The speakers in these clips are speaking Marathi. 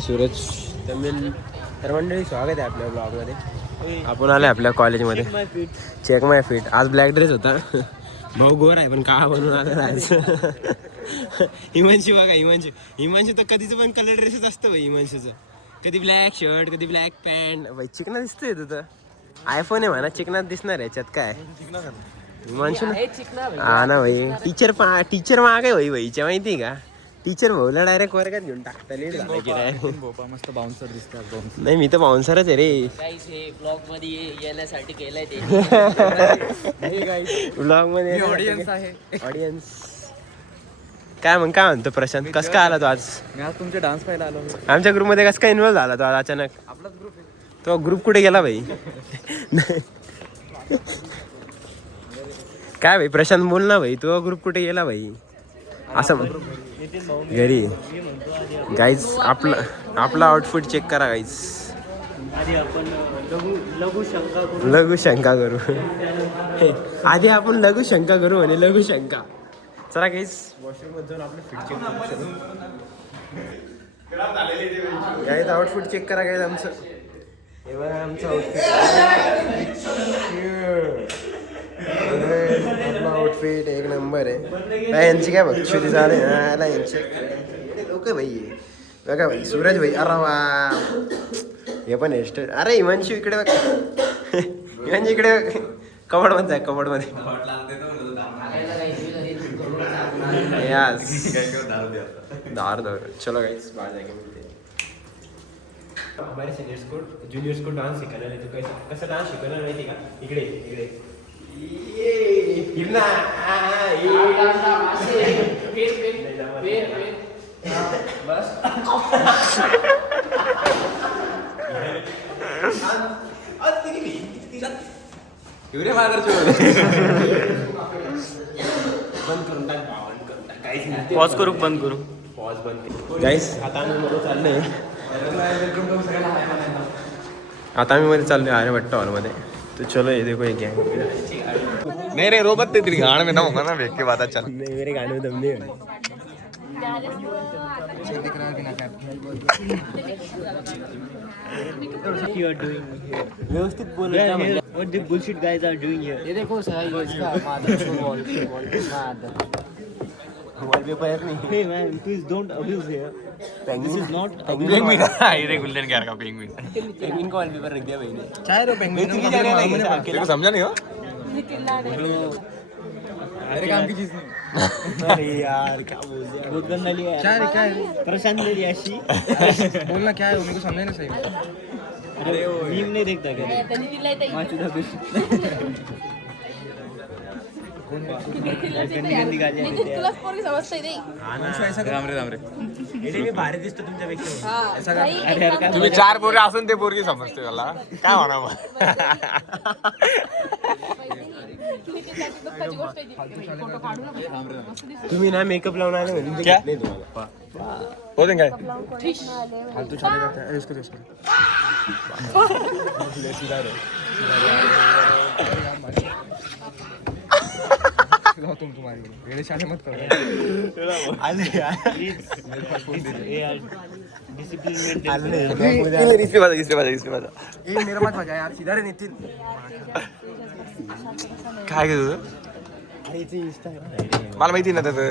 सूरज तमिल तर मंडळी स्वागत आहे आपल्या ब्लॉगमध्ये. आपण आले आपल्या कॉलेजमध्ये. चेक माय फिट. आज ब्लॅक ड्रेस होता. भाऊ गोर आहे पण का बनवून आला आज. हिमांशी बघा, हिमांशी तर कधीच पण कलर ड्रेसच असतं भाई. हिमांशीचं कधी ब्लॅक शर्ट कधी ब्लॅक पॅन्ट. भाई चिकना दिसतोय तुझं. आयफोन आहे म्हणा, चिकनात दिसणार आहे याच्यात काय. हिमांशी हा ना भाई. टीचर मागे भाई भाईच्या माहिती का. टीचर भाऊला डायरेक्ट वर्गात घेऊन टाकता. लेट झालं की नाही. मस्त बाउन्सर दिसतात. नाही मी तर बाउन्सरच आहे रे. ब्लॉग मध्ये येण्यासाठी केलंय ते. ब्लॉग मध्ये ऑडियन्स आहे. ऑडियन्स काय म्हणतो प्रशांत. कसं काय आला तो आज. मी आज तुमचे डान्स पाहायला आलो. आमच्या ग्रुपमध्ये कसं काय इन्व्हॉल्व झाला तो आज अचानक. आपलाच ग्रुप आहे. तो ग्रुप कुठे गेला भाई. काय भाई प्रशांत बोल ना भाई. तो ग्रुप कुठे गेला भाई. असं घरी गाईज. आपला आउटफिट चेक करा गाईज. लघु शंका करू. आधी आपण लघु शंका करू म्हणे. लघु शंका. चला गाईज वॉशरूम मध्ये जाऊन आपलं फिट चेक करू. गाईज आउटफिट चेक करा गाईज आमचं. हे बघा आमचं आउटफिट. आपला आउटफिट एक नंबर आहे. यांची काय बघ झाले यांचे लोक भाई. बघा भाई सूरज भाई. अरे वा हे पण हेअरस्टाईल. अरे हिमांशू इकडे बघ. हिमांशू इकडे कबड मध्ये आहे. कबड मध्ये दार चलो गाइस बाहर जाएंगे. हमारे जूनियर्स को डांस सिखाना है. तो कैसा डांस शिकवणार माहिती का. इकडे बस पॉज करू बंद करू. पॉज बंद गाईस. आता आम्ही मध्ये चाललोय. आर्यभट्ट हॉलमध्ये. तो चलो ये देखो एक गैंग. नहीं रे रो मत. तेरी गाड़ में ना होगा ना. देख के बात चल. नहीं मेरे गाने में दम नहीं है. व्यवस्थित बोल. What the bullshit guys are doing here? ये देखो सर इसका मादर वॉल वॉलपेपर नहीं. Hey man, please don't abuse here. This is not penguin. ये गुल्डन क्या रखा पेंगुइन. पेंगुइन को वॉलपेपर रख दिया भाई ने. चाहे रो पेंगुइन. तेरे को समझा नहीं हो. मेरे काम की चीज नहीं. अरे यार क्या बोल दिया. बहुत गंदा लिया यार. क्या है प्रशांत ने लिया अशी. बोलना क्या है उनको समझा नहीं सही. अरे मीम नहीं देखता क्या. माचुदा फिश. गंदी गाली आहे. तुला पोरगी समजतंय रे. राम रे. मी भारी दिसतो तुमच्यापेक्षा. अरे यार काय तुम्ही चार पोरे असून ते पोरगी समजते मला. काय म्हणा मग. तुम्ही ना मेकअप लावून आले म्हणजे क्या? नाही तुम्हाला. हो देंगे. फालतू चाले जाते हैं. इसको इसको तुम तुम्हारी मेरे शादी मत करो. मेरा मत बजा यार. सीधा रे नितीन. काय गे तुझं. मला माहिती ना त्याचं.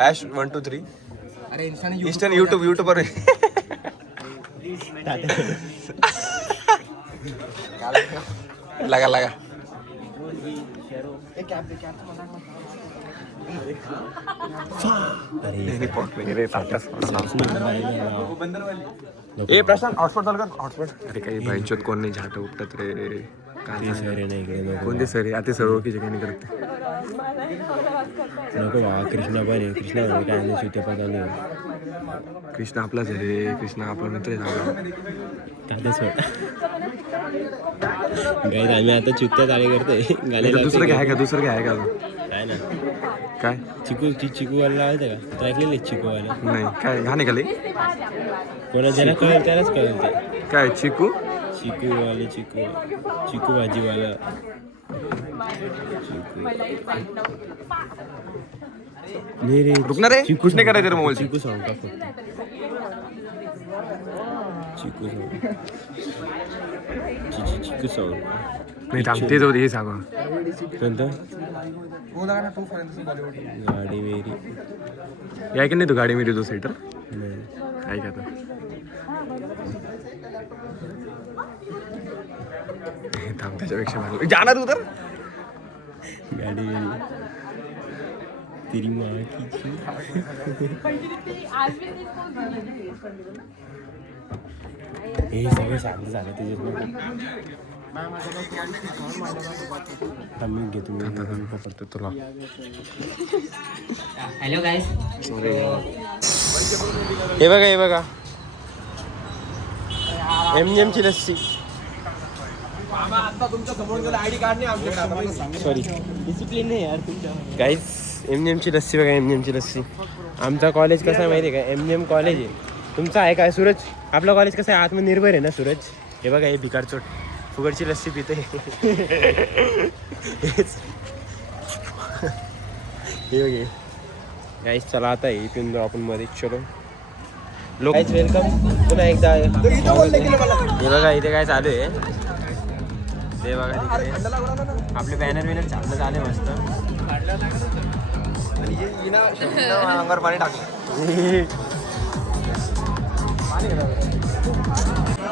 हॅश 1 2 3. अरे इंस्टा यूट्यूब वर. लगा ए प्रशांत हॉटस्पॉट चालू कर. हॉटस्पॉट. अरे काही भाईंचोत कोण नाही. झाट उपटत रे. कोणते सर आहे आता. सर्व की जगाने करते नको बा. कृष्णा पण आहे. कृष्णा काय नाही शिवते पता नाही. कृष्णा आपलाच आहे रे. कृष्णा आपला मित्र आहे. गाईज आम्ही आता चुकत्या चाळी करतोय. दुसरं काय आहे का. काय ना काय चिकूवाला लावायचं का. ऐकलेले चिकूवाला. नाही काय घाणे खाली. कोणा ज्याला कळेल त्यालाच कळेल ते. काय चिकू चिकू भाजीवाला. रुकणार रे. कुछ नाही करायचं रे मोबाईल. चिकू सांगू का फक्त. चिकू सॉल नाही थांबते जाऊ दे हे सांगा कोणतं गाडी वेरी या की नाही तू गाडी मिळते तो सेटर नाही काय का थांब त्याच्यापेक्षा भारी. जाणार तू तर गाडी वेरी तेरी माँ की हे सगळं शांत झालं आम्ही घेतो पकडतो तुला हॅलो गाईस. हे बघा एम ची लस्सी सॉरी डिसिप्लिन नाही यार तुमच्या. गाईज एम ची लस्सी बघा एम ची लस्सी. आमचा कॉलेज कसं आहे माहिती आहे का एम कॉलेज आहे. तुमचं आहे काय सूरज आपलं कॉलेज कसं आहे आत्मनिर्भर आहे ना सूरज. हे बघा हे भिकारचोट फुगडची लस्सी पिते हे बघे गाईज चला आता हे पिऊन जाऊ आपण मध्ये चलो लोक वेलकम पुन्हा एकदा. हे बघा इथे काय चालू आहे ते बघा तिकडे आपले बॅनर विनर छान झाले मस्त. अंगावर पाणी टाकलं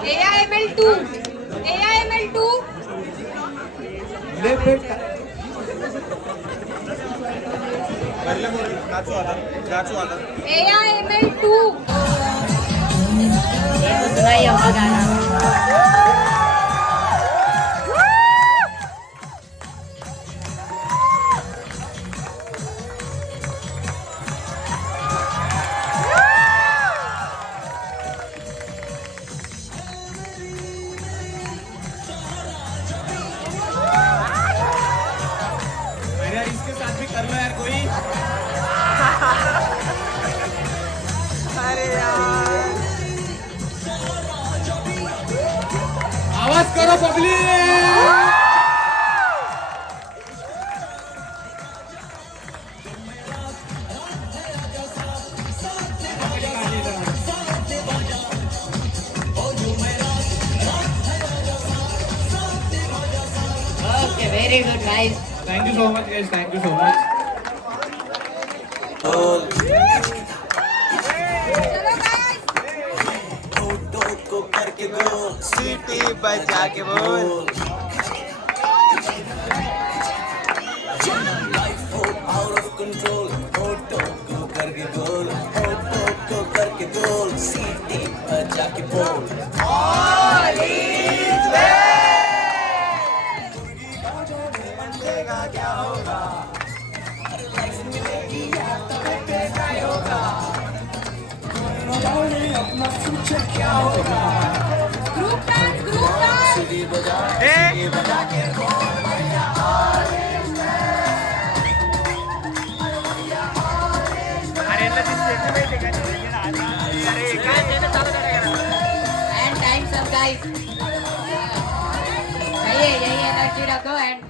AIML2 AIML2 AIML2 आवाज करो public. Okay, very good guys. Thank you so much guys. Thank you so much. चलो guys. सीटी बजा के बोल Group dance. And time's up guys. यही एनर्जी रखो and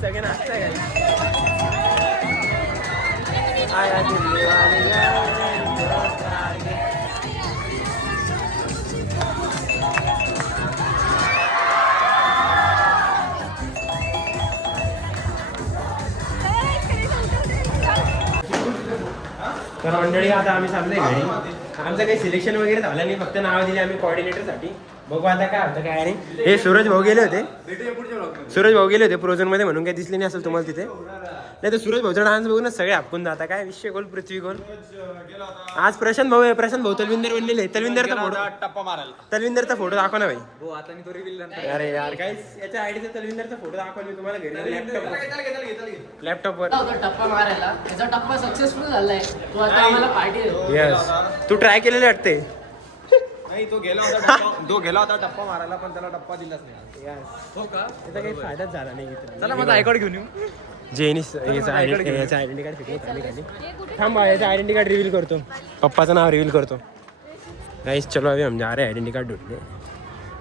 सगळे नाचताय आया दिल्ली वाली तर मंडळी आता आम्ही चाललोय घरी. आमचं काही सिलेक्शन वगैरे झालं नाही फक्त नाव दिले आम्ही कोऑर्डिनेटरसाठी. बघू आता काय होतं काय नाही. हे सूरज भाऊ गेले होते प्रोजन मध्ये म्हणून काही दिसले नाही असेल तुम्हाला तिथे. नाही तर सूरज भाऊचा डान्स बघूनच सगळे हापकून जाता काय विषय गोल पृथ्वी गोल. आज प्रशांत भाऊ तलविंदर बनलेले. तलविंदरचा फोटो दाखव ना भाई. अरे यार काय याच्या आयडीचा तलविंदरचा फोटो दाखव मी तुम्हाला घरी लॅपटॉपवर टप्पा मारायला त्याचा टप्पा सक्सेसफुल झालाय. तू आता आम्हाला पार्टी दे. यस तू ट्राय केलेले वाटते. तो गेला होता टप्पा मारायला पण त्याला टप्पा दिलाच नाही. हो का त्याचा काही फायदाच झाला नाही. चला माझा आयकॉर्ड घेऊन येऊ. याचा आयडेंटी कार्ड फिकून थांब याचा आयडेंटी कार्ड रिव्हील करतो. पप्पाचं नाव रिव्हील करतो. गाइस चलो अभी हम जा रहे हैं आयडेंटी कार्ड ढूंढने.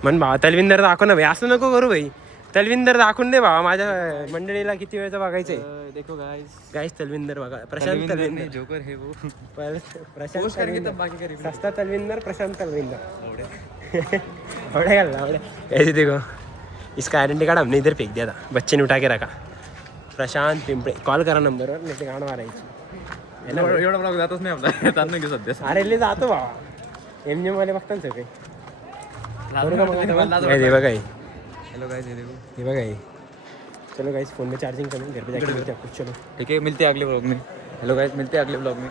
मन भाव तलविंदर दाखव ना भाई. असं नको करू भाई. तलविंदर दाखवून दे भावा, माझ्या मंडळीला किती वेळचं बघायचंय. देखो गाइस, गाईस तलविंदर बघा, प्रशांत तलविंदर. जोकर है वो. प्रशांत तलविंदर. बाकी करेंगे. सस्ता तलविंदर, प्रशांत तलविंदर. आवड़े गल ऐसे देखो, इसका आइडेंटिटी कार्ड हमने इधर फेंक दिया था, बच्चे ने उठा के रखा. प्रशांत पिंपळे, कॉल करा नंबरवर, नाही ते गाणं मारायची. एवढा ब्लॉग जातच नाही आपला, येतात नाही सध्या. अरे ले जातो बाबा, एमजीएम वाले बघतात सगळे. करू का मग? हे बघा हे. हेलो गाइस, ये देखो. ये बघा ये. चलो गाइस, फोन में चार्जिंग कमी, घर पे जाके मिलते हैं आपको. चलो ठीक है, मिलते हैं अगले ब्लॉग में. हेलो गाइस, मिलते हैं अगले ब्लॉग में.